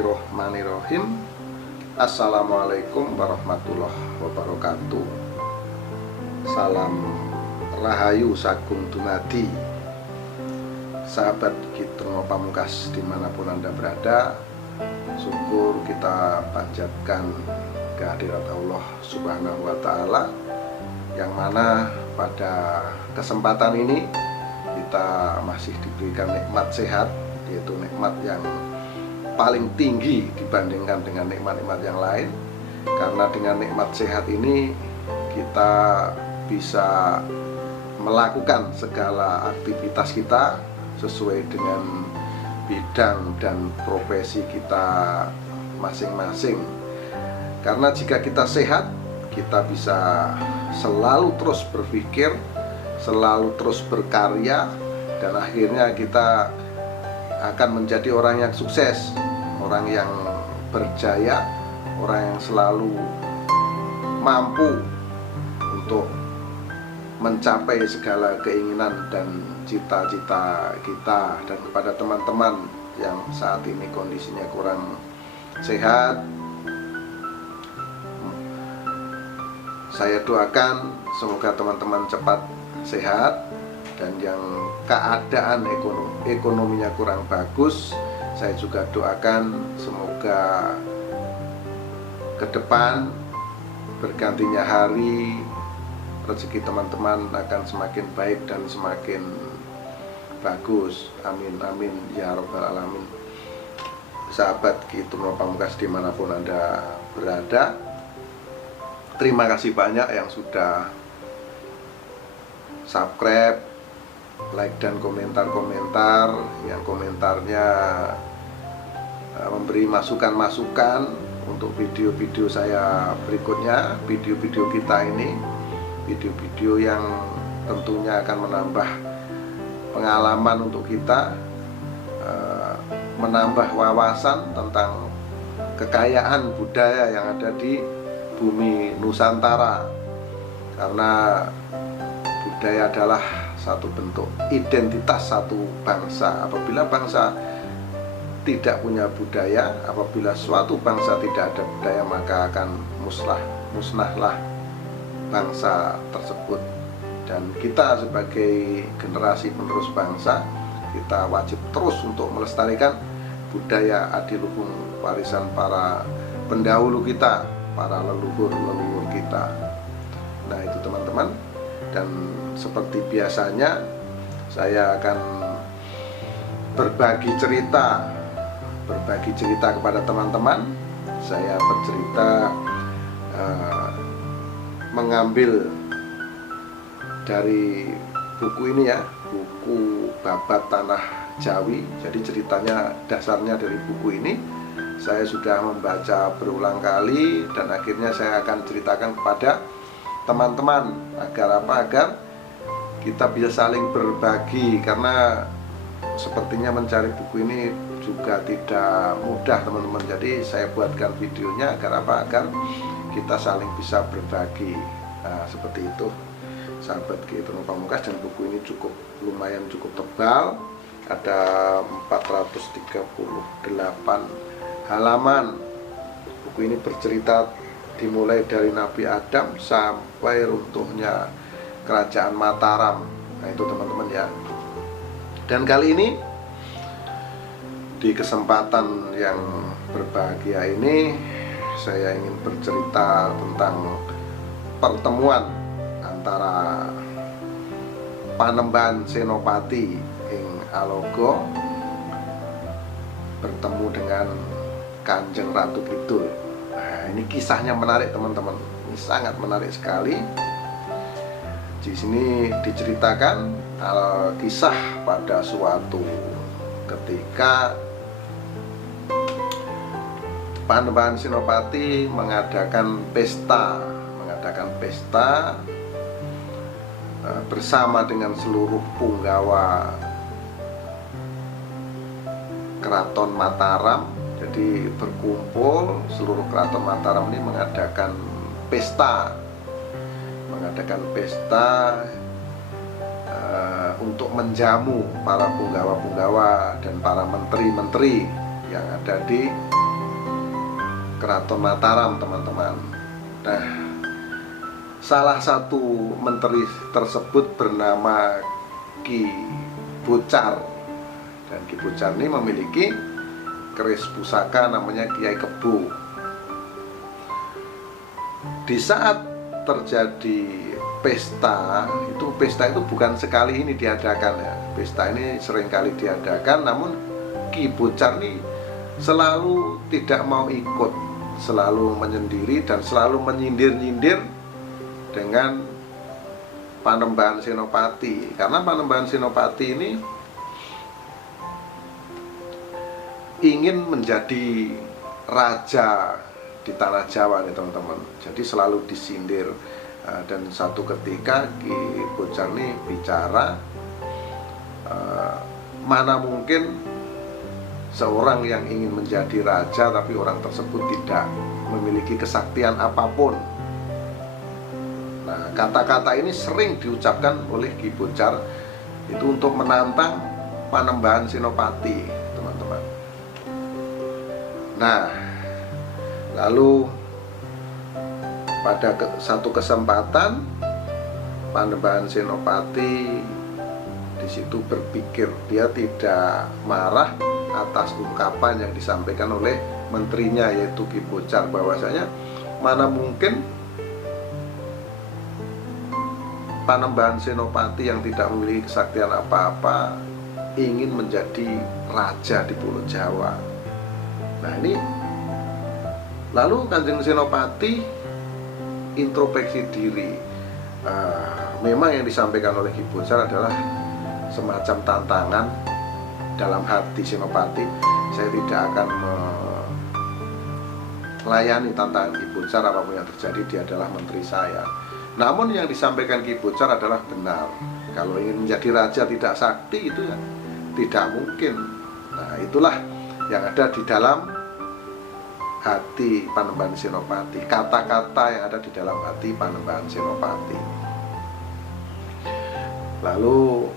Bismillahirrahmanirrahim. Assalamualaikum warahmatullahi wabarakatuh. Salam rahayu sagung dumadi, sahabat Kitro Pamungkas dimanapun Anda berada. Syukur kita panjatkan kehadirat Allah Subhanahu wa Ta'ala, yang mana pada kesempatan ini kita masih diberikan nikmat sehat, yaitu nikmat yang paling tinggi dibandingkan dengan nikmat-nikmat yang lain. Karena dengan nikmat sehat ini kita bisa melakukan segala aktivitas kita sesuai dengan bidang dan profesi kita masing-masing. Karena jika kita sehat, kita bisa selalu terus berpikir, selalu terus berkarya, dan akhirnya kita akan menjadi orang yang sukses, orang yang berjaya, orang yang selalu mampu untuk mencapai segala keinginan dan cita-cita kita. Dan kepada teman-teman yang saat ini kondisinya kurang sehat, saya doakan semoga teman-teman cepat sehat. Dan yang keadaan ekonominya kurang bagus, saya juga doakan semoga ke depan bergantinya hari, rezeki teman-teman akan semakin baik dan semakin bagus. Amin amin ya robbal alamin. Sahabat Kitro Pamungkas dimanapun Anda berada, terima kasih banyak yang sudah subscribe, like dan komentar-komentar, yang komentarnya memberi masukan-masukan untuk video-video saya berikutnya, video-video kita ini, video-video yang tentunya akan menambah pengalaman untuk kita, menambah wawasan tentang kekayaan budaya yang ada di bumi Nusantara. Karena budaya adalah satu bentuk identitas satu bangsa. Apabila bangsa tidak punya budaya, apabila suatu bangsa tidak ada budaya, maka akan musnahlah bangsa tersebut. Dan kita sebagai generasi penerus bangsa, kita wajib terus untuk melestarikan budaya adiluhung warisan para pendahulu kita, para leluhur-leluhur kita. Nah itu teman-teman. Dan seperti biasanya saya akan berbagi cerita kepada teman-teman. Saya bercerita mengambil dari buku ini ya, buku Babat Tanah Jawi. Jadi ceritanya dasarnya dari buku ini saya sudah membaca berulang kali, dan akhirnya saya akan ceritakan kepada teman-teman agar kita bisa saling berbagi. Karena sepertinya mencari buku ini juga tidak mudah teman-teman. Jadi saya buatkan videonya agar kita saling bisa berbagi. Nah, seperti itu sahabat Kitro Pamungkas. Dan buku ini lumayan cukup tebal, ada 438 halaman. Buku ini bercerita dimulai dari Nabi Adam sampai runtuhnya kerajaan Mataram. Nah itu teman-teman ya. Dan kali ini di kesempatan yang berbahagia ini, saya ingin bercerita tentang pertemuan antara Panembahan Senopati ing Alogo bertemu dengan Kanjeng Ratu Kidul. Nah, ini kisahnya menarik teman-teman. Ini sangat menarik sekali. Di sini diceritakan kisah pada suatu ketika Panembahan Senopati mengadakan pesta bersama dengan seluruh punggawa Keraton Mataram. Jadi berkumpul seluruh Keraton Mataram ini mengadakan pesta untuk menjamu para punggawa-punggawa dan para menteri-menteri yang ada di Keraton Mataram, teman-teman. Nah, salah satu menteri tersebut bernama Ki Bocar, dan Ki Bocar ini memiliki keris pusaka namanya Kiai Kebo. Di saat terjadi pesta itu bukan sekali ini diadakan ya. Pesta ini seringkali diadakan, namun Ki Bocar ini selalu tidak mau ikut, selalu menyendiri dan selalu menyindir-nyindir dengan Panembahan Senopati. Karena Panembahan Senopati ini ingin menjadi raja di tanah Jawa nih teman-teman. Jadi selalu disindir. Dan satu ketika Ki Bocar ini bicara, mana mungkin seorang yang ingin menjadi raja tapi orang tersebut tidak memiliki kesaktian apapun. Nah, kata-kata ini sering diucapkan oleh Ki Bocar itu untuk menantang Panembahan Senopati, teman-teman. Nah, lalu pada satu kesempatan Panembahan Senopati di situ berpikir, dia tidak marah atas ungkapan yang disampaikan oleh menterinya yaitu Ki Bocar, bahwasanya mana mungkin Panembahan Senopati yang tidak memiliki kesaktian apa-apa ingin menjadi raja di Pulau Jawa. Nah, ini lalu Kanjeng Senopati introspeksi diri. Memang yang disampaikan oleh Ki Bocar adalah semacam tantangan dalam hati Senopati. Saya tidak akan melayani tantangan Ki Bocar, apapun yang terjadi, dia adalah menteri saya. Namun yang disampaikan Ki Bocar adalah benar. Kalau ingin menjadi raja tidak sakti itu ya tidak mungkin. Nah, itulah yang ada di dalam hati Panembahan Senopati, kata-kata yang ada di dalam hati Panembahan Senopati. Lalu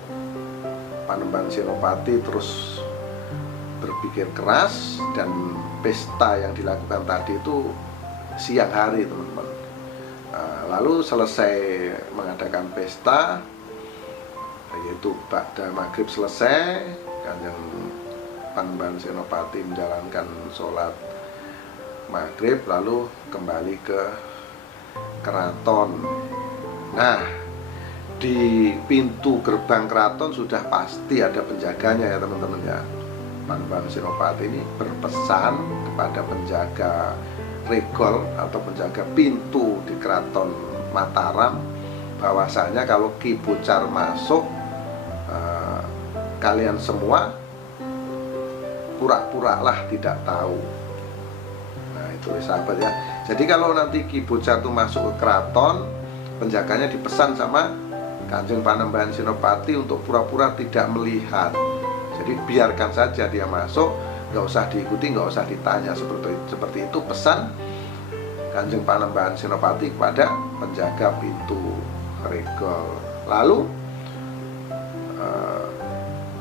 Panembahan Senopati terus berpikir keras, dan pesta yang dilakukan tadi itu siang hari, teman-teman. Lalu selesai mengadakan pesta, yaitu ba'da maghrib selesai, Kanjeng Panembahan Senopati menjalankan sholat maghrib lalu kembali ke keraton. Nah, di pintu gerbang keraton sudah pasti ada penjaganya ya teman-teman ya. Panembahan Senopati ini berpesan kepada penjaga regol atau penjaga pintu di keraton Mataram bahwasanya kalau Ki Bocar masuk, kalian semua pura-puralah tidak tahu. Nah, itu sahabat ya. Jadi kalau nanti Ki Bocar itu masuk ke keraton, penjaganya dipesan sama Kanjeng Panembahan Senopati untuk pura-pura tidak melihat. Jadi biarkan saja dia masuk, nggak usah diikuti, nggak usah ditanya. Seperti itu pesan Kanjeng Panembahan Senopati kepada penjaga pintu regol. Lalu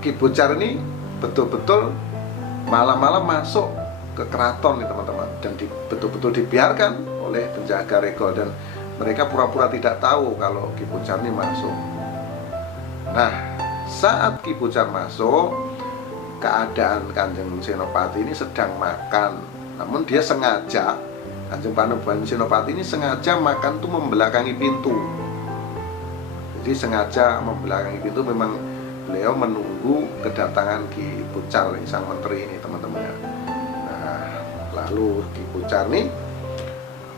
Ki Bocar ini betul-betul malam-malam masuk ke keraton nih teman-teman, dan betul-betul dibiarkan oleh penjaga regol, dan mereka pura-pura tidak tahu kalau Ki Bocar ini masuk. Nah, saat Ki Bocar masuk, keadaan Kanjeng Senopati ini sedang makan, namun dia sengaja, Kanjeng Panembahan Senopati ini sengaja makan tuh membelakangi pintu. Jadi sengaja membelakangi pintu, memang beliau menunggu kedatangan Ki Bocar sang menteri ini teman-teman ya. Nah, lalu Ki Bocar nih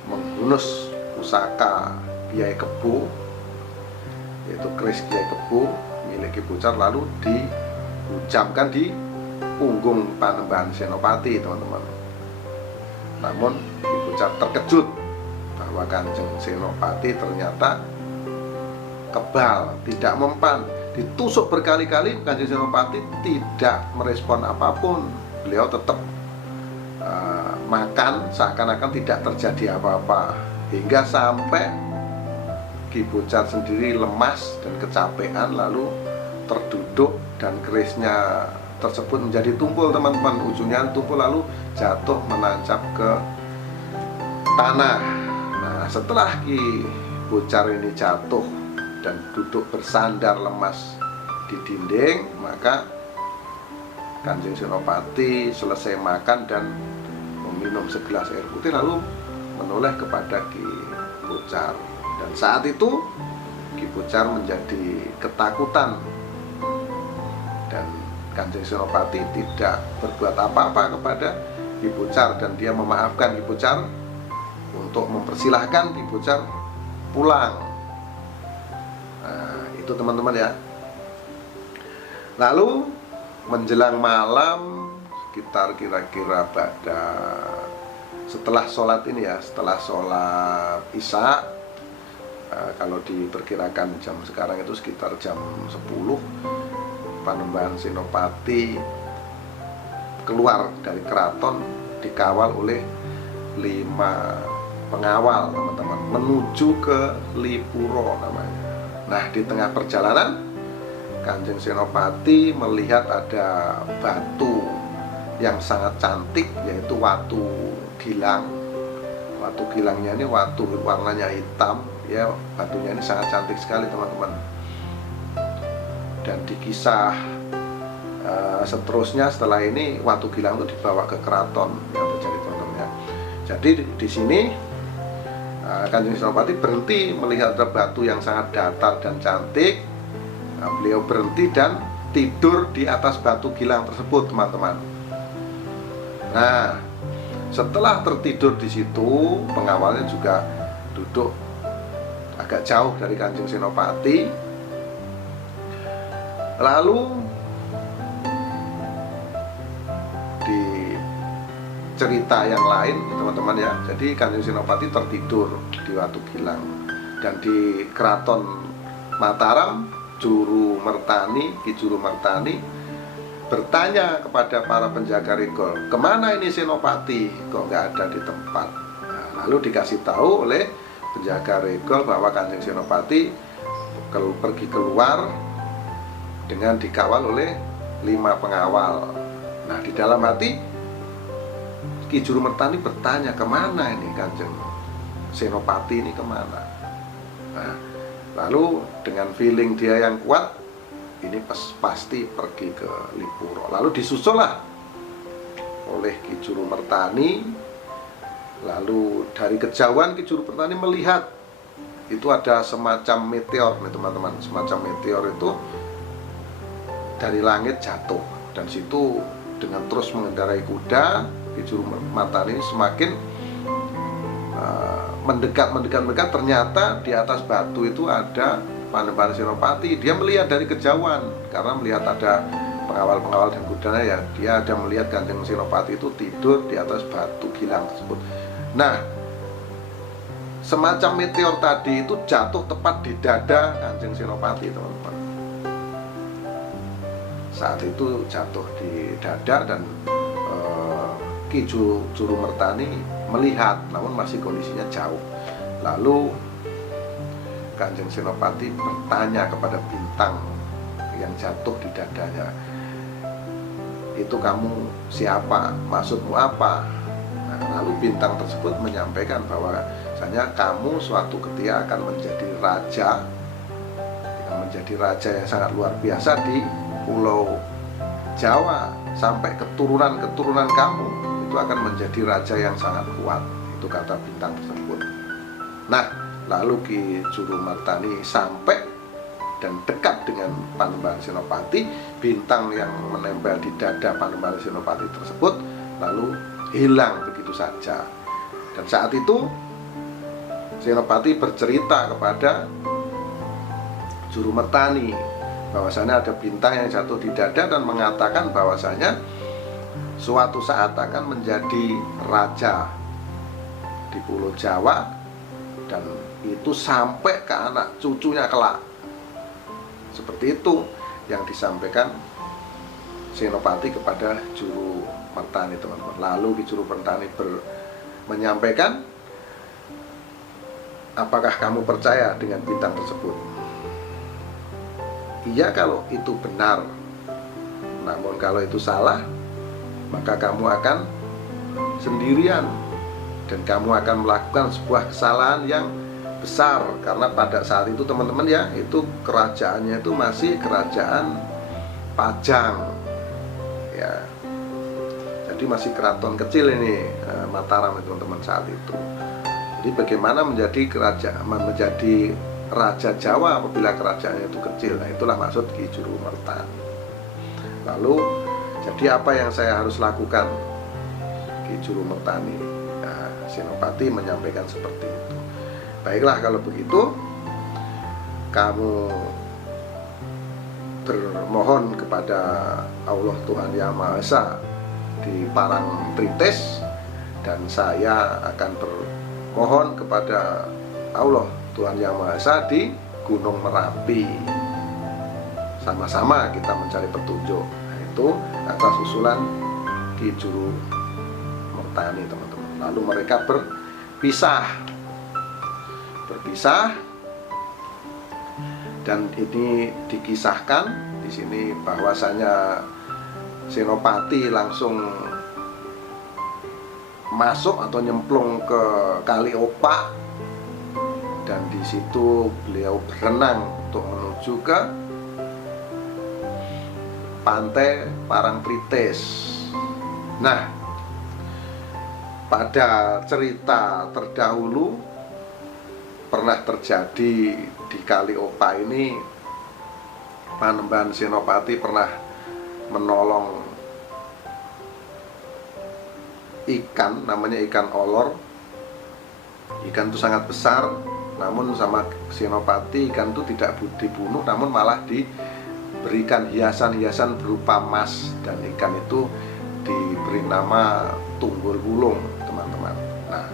menghunus pusaka Kiai Kebo, yaitu keris Kiai Kebo milik Ki Bocar, lalu diucapkan di punggung Panembahan Senopati teman-teman. Namun Ki Bocar terkejut bahwa Kanjeng Senopati ternyata kebal, tidak mempan. Ditusuk berkali-kali, Kanjeng Senopati tidak merespon apapun. Beliau tetap makan seakan-akan tidak terjadi apa-apa, hingga sampai Ki Bocar sendiri lemas dan kecapean, lalu terduduk dan kerisnya tersebut menjadi tumpul teman-teman. Ujungnya tumpul lalu jatuh menancap ke tanah. Nah, setelah Ki Bocar ini jatuh dan duduk bersandar lemas di dinding, maka Kanjeng Senopati selesai makan dan meminum segelas air putih lalu menoleh kepada Ki Bocar. Dan saat itu Ki Bocar menjadi ketakutan dan Kanjeng Senopati tidak berbuat apa-apa kepada Ki Bocar dan dia memaafkan Ki Bocar untuk mempersilahkan Ki Bocar pulang. Nah, itu teman-teman ya. Lalu menjelang malam, sekitar kira-kira pada setelah sholat ini ya, setelah sholat Isya, kalau diperkirakan jam sekarang itu sekitar jam 10, Panembahan Senopati keluar dari keraton dikawal oleh 5 pengawal teman-teman menuju ke Lipuro namanya. Nah, di tengah perjalanan Kanjeng Senopati melihat ada batu yang sangat cantik, yaitu watu gilang. Watu gilangnya ini watu warnanya hitam ya, batunya ini sangat cantik sekali teman-teman. Dan di kisah seterusnya setelah ini watu gilang itu dibawa ke keraton yang terjadi teman-teman ya. Jadi di sini Kanjeng Senopati berhenti melihat ada batu yang sangat datar dan cantik. Nah, beliau berhenti dan tidur di atas batu gilang tersebut teman-teman. Nah, setelah tertidur di situ, pengawalnya juga duduk agak jauh dari Kanjeng Senopati. Lalu di cerita yang lain teman-teman ya, jadi Kanjeng Senopati tertidur di watu gilang. Dan di keraton Mataram, Juru Mertani, Ki Juru Mertani bertanya kepada para penjaga regol, kemana ini Senopati, kok nggak ada di tempat. Nah, lalu dikasih tahu oleh penjaga regol bahwa Kanjeng Senopati pergi keluar dengan dikawal oleh 5 pengawal. Nah, di dalam hati Ki Juru Mertani bertanya, kemana ini Kanjeng Senopati ini kemana. Nah, lalu dengan feeling dia yang kuat, ini pasti pergi ke Lipuro. Lalu disusullah oleh Ki Juru Mertani. Lalu dari kejauhan Ki Juru Mertani melihat itu ada semacam meteor nih teman-teman. Semacam meteor itu dari langit jatuh. Dan situ dengan terus mengendarai kuda, Ki Juru Mertani semakin mendekat, ternyata di atas batu itu ada Panembahan Senopati. Dia melihat dari kejauhan karena melihat ada pengawal-pengawal dan kudanya ya. Dia ada melihat Kanjeng Senopati itu tidur di atas batu gilang tersebut. Nah, semacam meteor tadi itu jatuh tepat di dada Kanjeng Senopati teman-teman. Saat itu jatuh di dada dan Ki Juru Mertani melihat, namun masih kondisinya jauh. Lalu Kanjeng Senopati bertanya kepada bintang yang jatuh di dadanya, itu kamu siapa? Maksudmu apa? Nah, lalu bintang tersebut menyampaikan bahwa misalnya kamu suatu ketika akan menjadi raja yang sangat luar biasa di Pulau Jawa, sampai keturunan kamu itu akan menjadi raja yang sangat kuat. Itu kata bintang tersebut. Nah, lalu Ki Juru Mertani sampai dan dekat dengan Panembahan Senopati. Bintang yang menempel di dada Panembahan Senopati tersebut lalu hilang begitu saja. Dan saat itu Senopati bercerita kepada Juru Mertani bahwasanya ada bintang yang jatuh di dada dan mengatakan bahwasanya suatu saat akan menjadi raja di Pulau Jawa, dan itu sampai ke anak cucunya kelak. Seperti itu yang disampaikan Senopati kepada Juru Mertani teman-teman. Lalu Ki Juru Mertani menyampaikan, apakah kamu percaya dengan bintang tersebut? Iya kalau itu benar, namun kalau itu salah, maka kamu akan sendirian dan kamu akan melakukan sebuah kesalahan yang besar. Karena pada saat itu teman-teman ya, itu kerajaannya itu masih kerajaan Pajang ya, jadi masih keraton kecil ini Mataram teman-teman saat itu. Jadi bagaimana menjadi raja Jawa apabila kerajaannya itu kecil. Nah, itulah maksud Ki Juru Mertani. Lalu jadi apa yang saya harus lakukan, Ki Juru Mertani? Nah, Senopati menyampaikan seperti itu. Baiklah, kalau begitu kamu bermohon kepada Allah Tuhan Yang Maha Esa di Parangtritis, dan saya akan bermohon kepada Allah Tuhan Yang Maha Esa di Gunung Merapi. Sama-sama kita mencari petunjuk. Nah, itu atas usulan Ki Juru Mertani teman-teman. Lalu mereka berpisah, dan ini dikisahkan di sini bahwasanya Senopati langsung masuk atau nyemplung ke Kali Opak, dan di situ beliau berenang untuk menuju ke pantai Parangtritis. Nah, pada cerita terdahulu pernah terjadi di Kali Opak ini, Panembahan Senopati pernah menolong ikan, namanya ikan olor. Ikan itu sangat besar, namun sama Senopati ikan itu tidak dibunuh, namun malah diberikan hiasan-hiasan berupa emas, dan ikan itu diberi nama Tunggul Wulung teman-teman. Nah,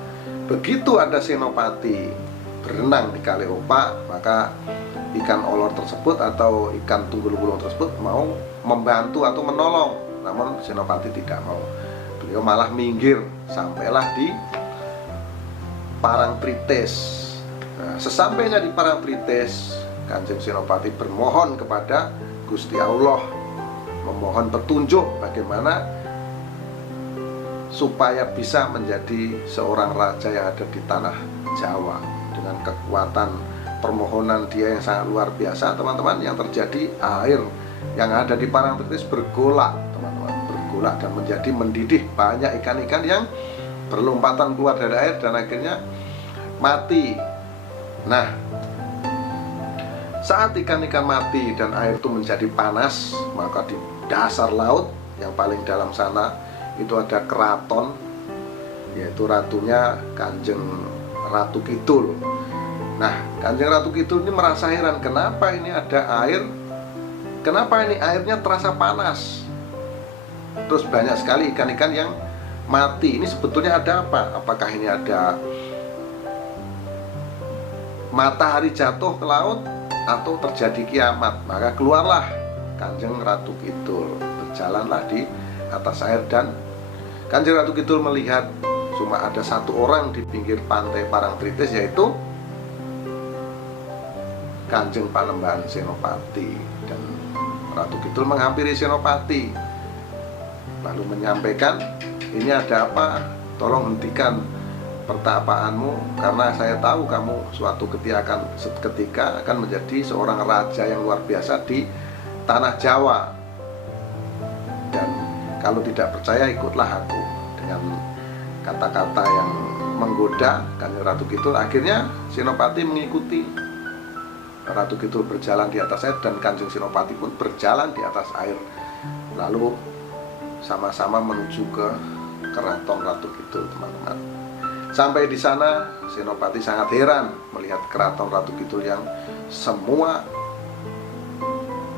begitu ada Senopati berenang di Kali Opak, maka ikan olor tersebut atau ikan Tunggul Wulung tersebut mau membantu atau menolong, namun Senopati tidak mau. Beliau malah minggir, sampailah di Parangtritis. Nah, sesampainya di Parangtritis, Kanjeng Senopati bermohon kepada Gusti Allah, memohon petunjuk bagaimana supaya bisa menjadi seorang raja yang ada di tanah Jawa. Dengan kekuatan permohonan dia yang sangat luar biasa teman-teman, yang terjadi air yang ada di Parangtritis bergolak teman-teman, bergolak dan menjadi mendidih, banyak ikan-ikan yang berlompatan keluar dari air dan akhirnya mati. Nah, saat ikan-ikan mati dan air itu menjadi panas, maka di dasar laut yang paling dalam sana itu ada keraton, yaitu ratunya Kanjeng Ratu Kidul. Nah, Kanjeng Ratu Kidul ini merasa heran, kenapa ini ada air, kenapa ini airnya terasa panas, terus banyak sekali ikan-ikan yang mati. Ini sebetulnya ada apa? Apakah ini ada matahari jatuh ke laut atau terjadi kiamat? Maka keluarlah Kanjeng Ratu Kidul, berjalanlah di atas air, dan Kanjeng Ratu Kidul melihat cuma ada satu orang di pinggir pantai Parangtritis, yaitu Kanjeng Panembahan Senopati. Dan Ratu Kidul menghampiri Senopati lalu menyampaikan, ini ada apa? Tolong hentikan pertapaanmu, karena saya tahu kamu suatu ketika akan menjadi seorang raja yang luar biasa di tanah Jawa, dan kalau tidak percaya ikutlah aku. Dengan kata-kata yang menggoda Kanjeng Ratu Kidul, akhirnya Senopati mengikuti Ratu Kidul berjalan di atas air, dan Kanjeng Senopati pun berjalan di atas air, lalu sama-sama menuju ke keraton Ratu Kidul teman-teman. Sampai di sana Senopati sangat heran melihat keraton Ratu Kidul yang semua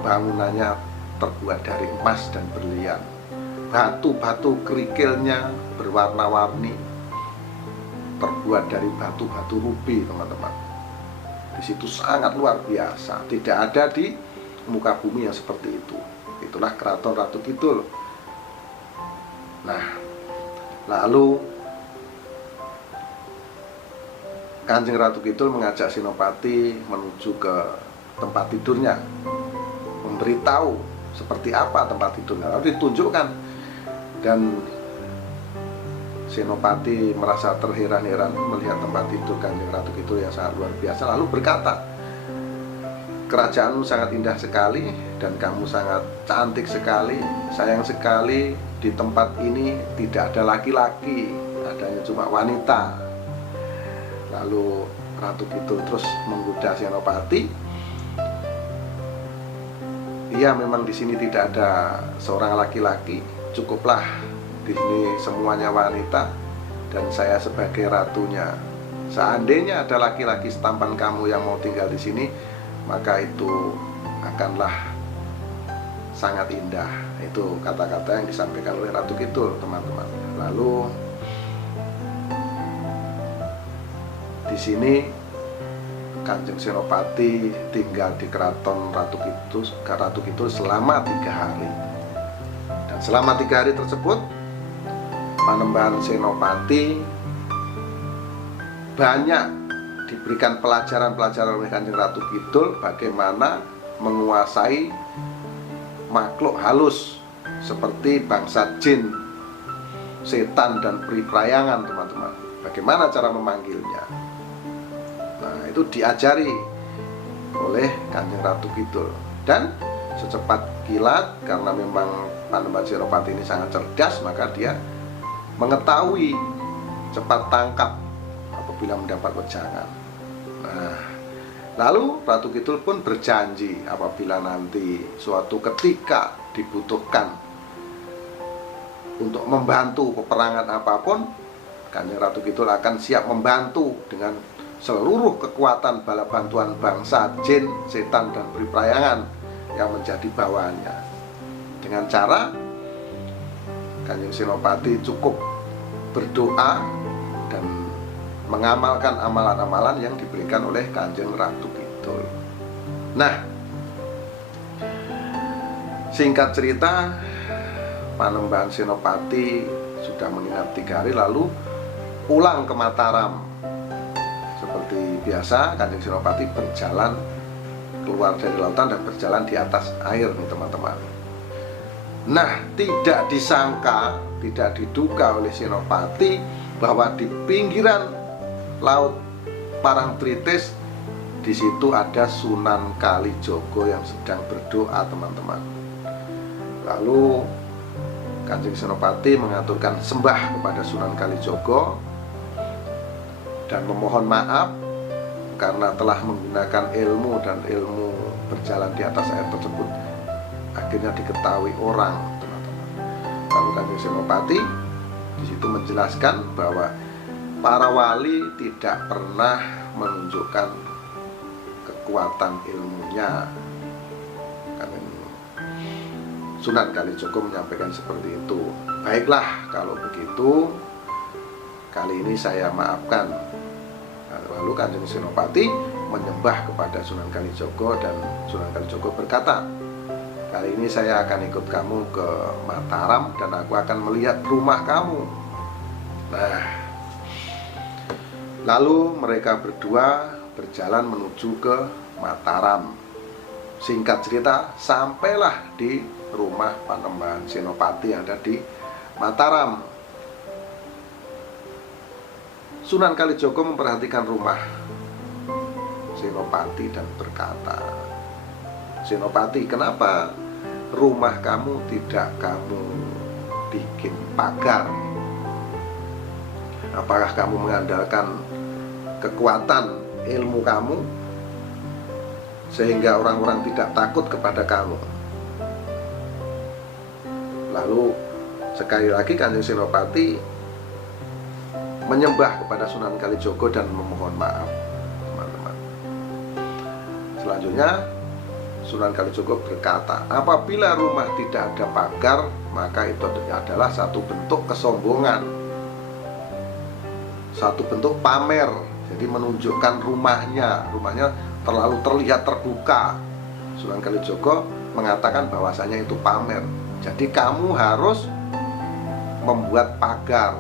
bangunannya terbuat dari emas dan berlian. Batu-batu kerikilnya berwarna-warni, terbuat dari batu-batu rubi teman-teman. Di situ sangat luar biasa, tidak ada di muka bumi yang seperti itu. Itulah keraton Ratu Kidul. Nah, lalu Kanjeng Ratu Kidul mengajak Senopati menuju ke tempat tidurnya, memberitahu seperti apa tempat tidurnya, lalu ditunjukkan. Dan Senopati merasa terheran-heran melihat tempat tidur Kanjeng Ratu Kidul yang sangat luar biasa, lalu berkata, "Kerajaanmu sangat indah sekali dan kamu sangat cantik sekali. Sayang sekali di tempat ini tidak ada laki-laki, adanya cuma wanita." Lalu Ratu Kidul terus menggoda Senopati. "Iya, memang di sini tidak ada seorang laki-laki. Cukuplah di sini semuanya wanita dan saya sebagai ratunya. Seandainya ada laki-laki setampan kamu yang mau tinggal di sini, maka itu akanlah sangat indah." Itu kata-kata yang disampaikan oleh Ratu Kidul, teman-teman. Lalu di sini Kanjeng Senopati tinggal di keraton Ratu Kidul selama 3 hari. Dan selama 3 hari tersebut, Panembahan Senopati banyak diberikan pelajaran-pelajaran oleh Kanjeng Ratu Kidul bagaimana menguasai makhluk halus seperti bangsa jin, setan, dan peri-perayangan, teman-teman. Bagaimana cara memanggilnya? Nah, itu diajari oleh Kanjeng Ratu Kidul. Dan secepat kilat, karena memang Panembahan Senopati ini sangat cerdas, maka dia mengetahui cepat tangkap apabila mendapat wejangan. Nah, lalu Ratu Kidul pun berjanji apabila nanti suatu ketika dibutuhkan untuk membantu peperangan apapun, Kanjeng Ratu Kidul akan siap membantu dengan seluruh kekuatan bala bantuan bangsa jin, setan, dan peri-perayangan yang menjadi bawahannya. Dengan cara Kanjeng Senopati cukup berdoa dan mengamalkan amalan-amalan yang diberikan oleh Kanjeng Ratu Kidul. Nah, singkat cerita, Panembahan Senopati sudah menginap 3 hari lalu pulang ke Mataram. Seperti biasa, Kanjeng Senopati berjalan keluar dari lautan dan berjalan di atas air nih, teman-teman. Nah, tidak disangka, tidak diduga oleh Senopati bahwa di pinggiran laut Parangtritis di situ ada Sunan Kalijogo yang sedang berdoa, teman-teman. Lalu Kanjeng Senopati mengaturkan sembah kepada Sunan Kalijogo dan memohon maaf karena telah menggunakan ilmu, dan ilmu berjalan di atas air tersebut akhirnya diketahui orang, teman-teman. Lalu Kanjeng Senopati di situ menjelaskan bahwa para wali tidak pernah menunjukkan kekuatan ilmunya. Kanjeng Sunan Kalijogo menyampaikan seperti itu. "Baiklah, kalau begitu kali ini saya maafkan." Lalu Kanjeng Senopati menyembah kepada Sunan Kalijogo dan Sunan Kalijogo berkata, "Kali ini saya akan ikut kamu ke Mataram dan aku akan melihat rumah kamu." Nah, lalu mereka berdua berjalan menuju ke Mataram. Singkat cerita, sampailah di rumah Panembahan Senopati yang ada di Mataram. Sunan Kalijogo memperhatikan rumah Senopati dan berkata, "Senopati, kenapa rumah kamu tidak kamu bikin pagar? Apakah kamu mengandalkan kekuatan ilmu kamu sehingga orang-orang tidak takut kepada kamu?" Lalu sekali lagi Kanjeng Senopati menyembah kepada Sunan Kalijogo dan memohon maaf, teman-teman. Selanjutnya Sunan Kalijogo berkata, "Apabila rumah tidak ada pagar, maka itu adalah satu bentuk kesombongan, satu bentuk pamer. Jadi menunjukkan rumahnya terlalu terlihat terbuka." Sunan Kalijogo mengatakan bahwasanya itu pamer. Jadi kamu harus membuat pagar.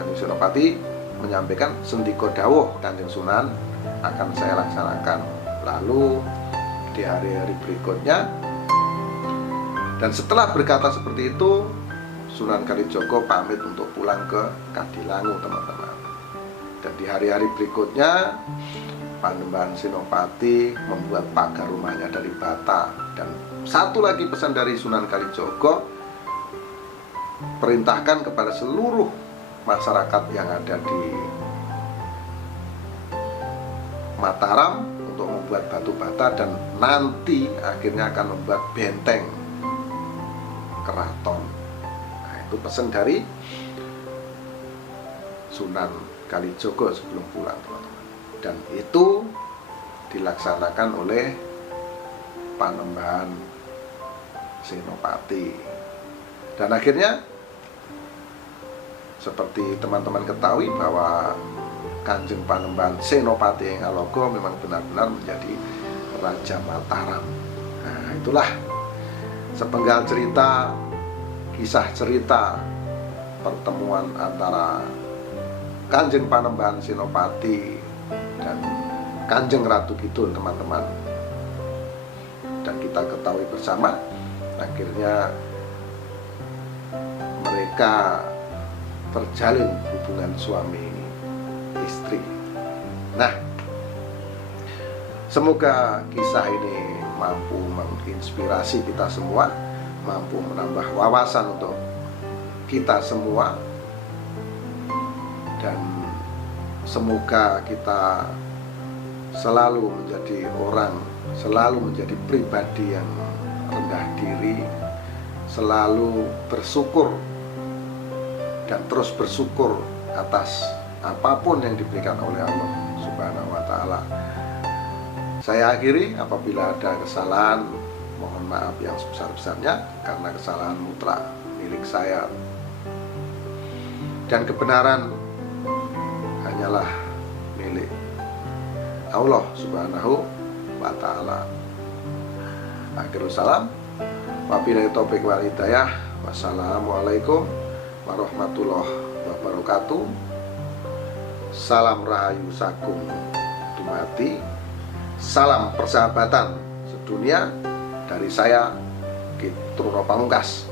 Kanjeng Senopati menyampaikan, "Sendika dawuh Kanjeng Sunan, akan saya laksanakan." Lalu di hari-hari berikutnya, dan setelah berkata seperti itu, Sunan Kalijaga pamit untuk pulang ke Kadilangu, teman-teman. Dan di hari-hari berikutnya Panembahan Senopati membuat pagar rumahnya dari bata. Dan satu lagi pesan dari Sunan Kalijaga, perintahkan kepada seluruh masyarakat yang ada di Mataram untuk membuat batu bata dan nanti akhirnya akan membuat benteng keraton. Nah, itu pesan dari Sunan Kalijaga sebelum pulang, teman-teman. Dan itu dilaksanakan oleh Panembahan Senopati. Dan akhirnya seperti teman-teman ketahui bahwa Kanjeng Panembahan Senopati Ing Alogo memang benar-benar menjadi Raja Mataram. Nah, itulah sepenggal cerita, kisah cerita pertemuan antara Kanjeng Panembahan Senopati dan Kanjeng Ratu Kidul, teman-teman. Dan kita ketahui bersama, akhirnya mereka terjalin hubungan suami istri. Nah, semoga kisah ini mampu menginspirasi kita semua, mampu menambah wawasan untuk kita semua, dan semoga kita selalu menjadi orang, selalu menjadi pribadi yang rendah diri, selalu bersyukur dan terus bersyukur atas apapun yang diberikan oleh Allah Subhanahu wa Ta'ala. Saya akhiri, apabila ada kesalahan mohon maaf yang sebesar-besarnya, karena kesalahan mutlak milik saya dan kebenaran hanyalah milik Allah Subhanahu wa Ta'ala. Akhirul salam, wabillahi taufiq wal hidayah. Wassalamualaikum warahmatullahi wabarakatuh. Salam rahayu sagung dumati, salam persahabatan sedunia dari saya, Ki Truno Pamungkas.